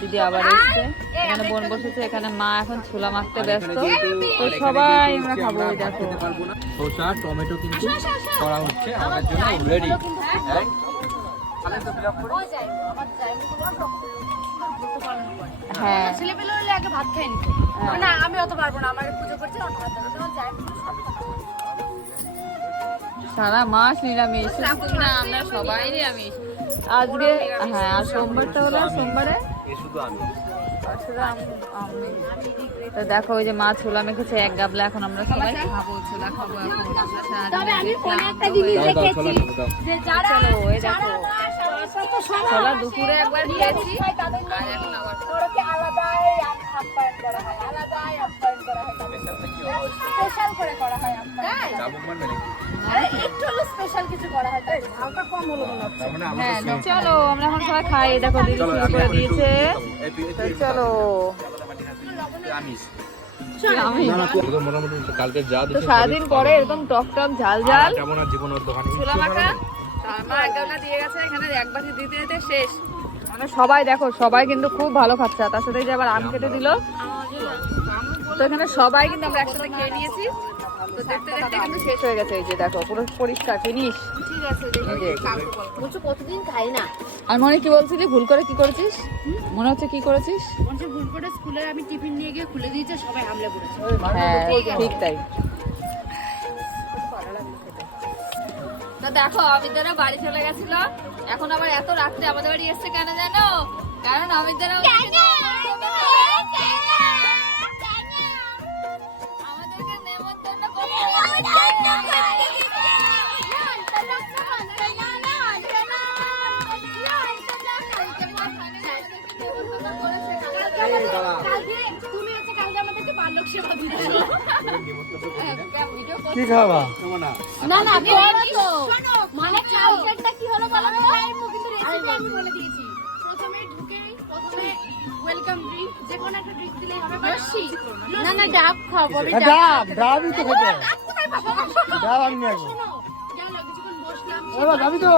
দিদি আবার এসছে, এখানে বোন বসেছে, এখানে মা এখন ছোলা মাখতে ব্যস্ত। তো সবাই আমরা খাবো। দেখো শসা টমেটো কিন্তু করা হচ্ছে আমাদের জন্য রেডি। হ্যাঁ ছেলেপেলে হলে আগে ভাত খাই নিত না, আমি অত পারবো না, আমার পুজো করছে সারা মাস নিরামিষ, শুধু না আমরা সবাই নিরামিষ আজকে। হ্যাঁ আর সোমবারটা হলো, সোমবারে তো দেখো ওই যে মা ছোলা মেখেছে এক গাবলা, এখন আমরা সবাই খাবো, ছোলা খাবো এখন। চলো ওই দেখো ছোলা দুপুরে একবার খেয়েছি আর এখন আবার আলাদাই আপ্যায়ন করা হয়, আলাদাই আপ্যায়ন করা হয়, স্পেশাল করে করা হয় একটু হলো স্পেশাল কিছু করা হয়, তাই হালকা কম হলো মনে হচ্ছে। হ্যাঁ চলো আমরা এখন সবাই খাই। দেখো দিদি শুরু করে দিয়েছে, চলো। সারাদিন পরে এরকম টক টক ঝাল ঝাল ছোলা মাখা মা এক গামলা দিয়ে গেছে, এখানে এক বাটি দিতে দিতে শেষ। মানে সবাই দেখো সবাই কিন্তু খুব ভালো খাচ্ছে, তার সাথে যে আবার আম কেটে দিল। তো এখানে সবাই কিন্তু আমরা একসাথে খেয়ে নিয়েছি। তো দেখতে দেখতে কিন্তু শেষ হয়ে গেছে। এই যে দেখো পুরো পরিষ্কার ফিনিশ। ঠিক আছে, বলছো কতদিন খাই না। আর মনে কি বলছিলি, ভুল করে কি করেছিস? মনে হচ্ছে কি করেছিস? মনে ভুল করে স্কুলে আমি টিফিন নিয়ে গিয়ে খুলে দিয়েছে, সবাই হামলে পড়েছে। হ্যাঁ ঠিক তাই। তো দেখো অমিতরা বাড়ি চলে গেছিল, এখন আবার এত রাত্রে আমাদের বাড়ি এসছে কেন জানো? কারণ অমিতরা আমাদেরকে নেমন্তন্ন করতে কি খাওয়া না না মানে কালচারটা কি হলো বলো তো, কিন্তু রেসিপি আমি বলে দিয়েছি। প্রথমে ওয়েলকাম ড্রিঙ্ক, যে কোনো একটা ড্রিঙ্ক দিলেই হবে। লস্যি না না ডাব খাবো, ডাবই তো খেতে, ডাব আমি নিয়ে আসবো। গেল কিছুক্ষণ বসলাম, যাবি তো।